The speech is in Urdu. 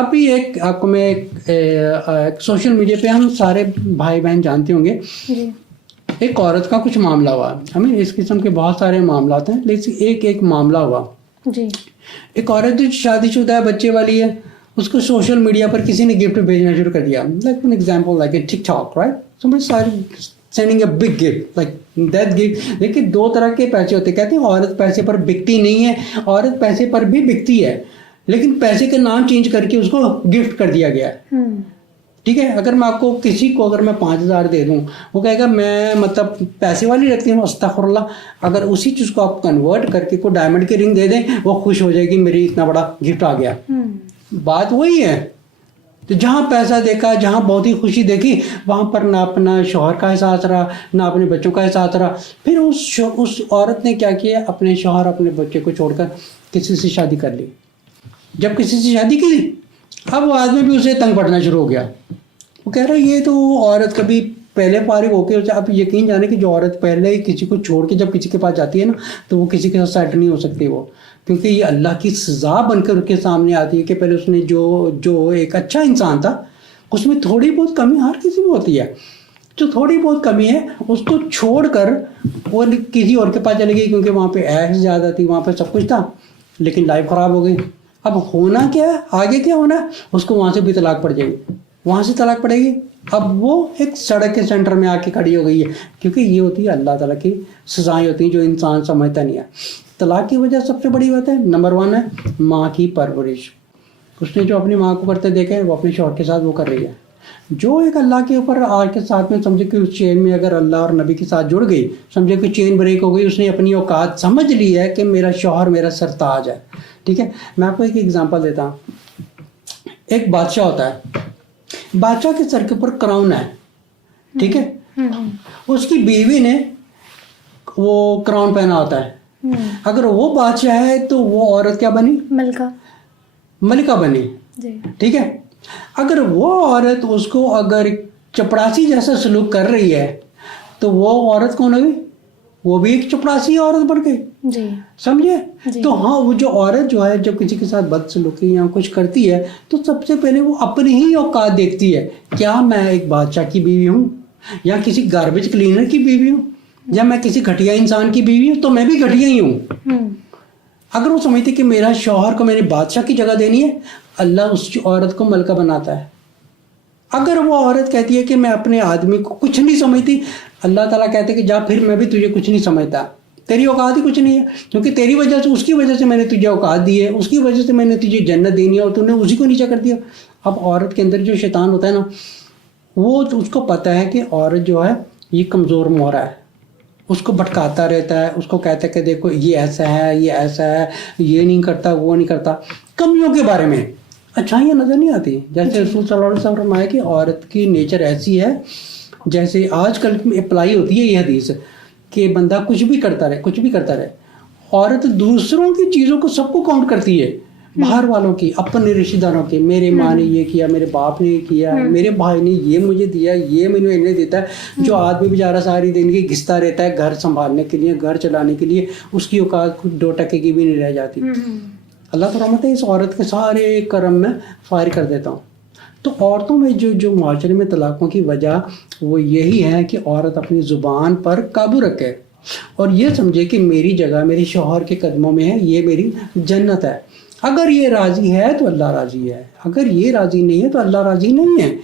ابھی ایک آپ کو میں ایک سوشل میڈیا پہ ہم سارے بھائی بہن جانتے ہوں گے, ایک عورت کا کچھ معاملہ ہوا. ہمیں اس قسم کے بہت سارے معاملات ہیں, لیکن ایک معاملہ ہوا. جی, ایک عورت جو شادی شدہ ہے, بچے والی ہے, اس کو سوشل میڈیا پر کسی نے گفٹ بھیجنا شروع کر دیا. Like an example like a TikTok, right, somebody started sending a big gift like that gift. لیکن دو طرح کے پیسے ہوتے, کہتے ہیں عورت پیسے پر بکتی نہیں ہے, عورت پیسے پر بھی بکتی ہے, لیکن پیسے کا نام چینج کر کے اس کو گفٹ کر دیا گیا ہے. ٹھیک ہے, اگر میں آپ کو کسی کو اگر میں 5,000 دے دوں, وہ کہے گا میں مطلب پیسے والی رکھتی ہوں, استغفر اللہ. اگر اسی چیز کو آپ کنورٹ کر کے کوئی ڈائمنڈ کی رنگ دے دیں, وہ خوش ہو جائے گی میری اتنا بڑا گفٹ آ گیا. بات وہی ہے. تو جہاں پیسہ دیکھا, جہاں بہت ہی خوشی دیکھی, وہاں پر نہ اپنا شوہر کا احساس رہا, نہ اپنے بچوں کا احساس رہا. پھر اس عورت نے کیا کیا, اپنے شوہر اپنے بچے کو چھوڑ کر کسی سے شادی کر لی. جب کسی سے شادی کی, اب وہ آدمی بھی اسے تنگ پڑنا شروع ہو گیا. وہ کہہ رہا ہے یہ تو عورت کبھی پہلے فارغ ہو کے, آپ یقین جانے کہ جو عورت پہلے کسی کو چھوڑ کے جب کسی کے پاس جاتی ہے نا, تو وہ کسی کے ساتھ سیٹ نہیں ہو سکتی وہ, کیونکہ یہ اللہ کی سزا بن کر اس کے سامنے آتی ہے کہ پہلے اس نے جو ایک اچھا انسان تھا, اس میں تھوڑی بہت کمی ہر کسی میں ہوتی ہے, جو تھوڑی بہت کمی ہے اس کو چھوڑ کر وہ کسی اور کے پاس چلے گئی, کیونکہ وہاں پہ عیش زیادہ تھی, وہاں پہ سب کچھ تھا, لیکن لائف خراب ہو گئی. اب ہونا کیا ہے, آگے کیا ہونا ہے, اس کو وہاں سے بھی طلاق پڑ جائے گی, وہاں سے طلاق پڑے گی. اب وہ ایک سڑک کے سینٹر میں آ کے کھڑی ہو گئی ہے, کیونکہ یہ ہوتی ہے اللہ تعالیٰ کی سزائیں ہوتی ہیں جو انسان سمجھتا نہیں ہے. طلاق کی وجہ سب سے بڑی بات ہے, نمبر 1 ہے ماں کی پرورش. اس نے جو اپنی ماں کو کرتے دیکھے, وہ اپنے شوہر کے ساتھ وہ کر رہی ہے. جو ایک اللہ کے اوپر آج کے ساتھ میں سمجھے کہ اس چین میں اگر اللہ اور نبی کے ساتھ جڑ گئی, سمجھے کہ چین بریک ہو گئی, اس نے اپنی اوقات سمجھ لی ہے کہ میرا شوہر میرا سرتاج ہے. ٹھیک ہے, میں آپ کو ایک ایگزامپل دیتا ہوں. ایک بادشاہ ہوتا ہے, بادشاہ کے سر کے اوپر کراؤن ہے, ٹھیک ہے, اس کی بیوی نے وہ کراؤن پہنا ہوتا ہے. اگر وہ بادشاہ ہے تو وہ عورت کیا بنی, ملکہ بنی. ٹھیک ہے, اگر وہ عورت اس کو اگر چپڑاسی جیسا سلوک کر رہی ہے, تو وہ عورت کون ہوگی, وہ بھی ایک چپڑاسی عورت بن گئی. سمجھے. تو ہاں, وہ جو عورت جو ہے جب کسی کے ساتھ بدسلوکی یا کچھ کرتی ہے, تو سب سے پہلے وہ اپنی ہی اوقات دیکھتی ہے. کیا میں ایک بادشاہ کی بیوی ہوں, یا کسی گاربیج کلینر کی بیوی ہوں, یا میں کسی گھٹیا انسان کی بیوی ہوں, تو میں بھی گھٹیا ہی ہوں. اگر وہ سمجھتی کہ میرا شوہر کو میں نے بادشاہ کی جگہ دینی ہے, اللہ اس عورت کو ملکہ بناتا ہے. اگر وہ عورت کہتی ہے کہ میں اپنے آدمی کو کچھ نہیں سمجھتی, اللہ تعالیٰ کہتے ہیں کہ جا پھر میں بھی تجھے کچھ نہیں سمجھتا, تیری اوقات ہی کچھ نہیں ہے, کیونکہ تیری وجہ سے, اس کی وجہ سے میں نے تجھے اوقات دی ہے, اس کی وجہ سے میں نے تجھے جنت دینی ہے, اور تو نے اسی کو نیچا کر دیا. اب عورت کے اندر جو شیطان ہوتا ہے نا, وہ اس کو پتہ ہے کہ عورت جو ہے یہ کمزور مورا ہے, اس کو بھٹکاتا رہتا ہے, اس کو کہتا ہے کہ دیکھو یہ ایسا ہے, یہ ایسا ہے, یہ نہیں کرتا, وہ نہیں کرتا. کمیوں کے بارے میں اچھائیاں نظر نہیں آتی. جیسے رسول صلی اللہ علیہ وسلم فرمایا کہ عورت کی نیچر ایسی ہے, جیسے آج کل اپلائی ہوتی ہے یہ حدیث, کہ بندہ کچھ بھی کرتا رہے. عورت دوسروں کی چیزوں کو سب کو کاؤنٹ کرتی ہے, باہر والوں کی, اپنے رشتہ داروں کی, میرے ماں نے یہ کیا, میرے باپ نے یہ کیا, میرے بھائی نے یہ مجھے دیا, یہ مجھے انہیں دیتا ہے. جو آدمی بیچارہ ساری زندگی گھستا رہتا ہے گھر سنبھالنے کے لیے, گھر چلانے کے لیے, اس کی اوقات 2% کی بھی نہیں رہ جاتی. اللہ تو رحمت ہے اس عورت کے سارے کرم میں فائر کر دیتا ہوں. تو عورتوں میں جو معاشرے میں طلاقوں کی وجہ وہ یہی ہے کہ عورت اپنی زبان پر قابو رکھے, اور یہ سمجھے کہ میری جگہ میری شوہر کے قدموں میں ہے, یہ میری جنت ہے. اگر یہ راضی ہے تو اللہ راضی ہے, اگر یہ راضی نہیں ہے تو اللہ راضی نہیں ہے.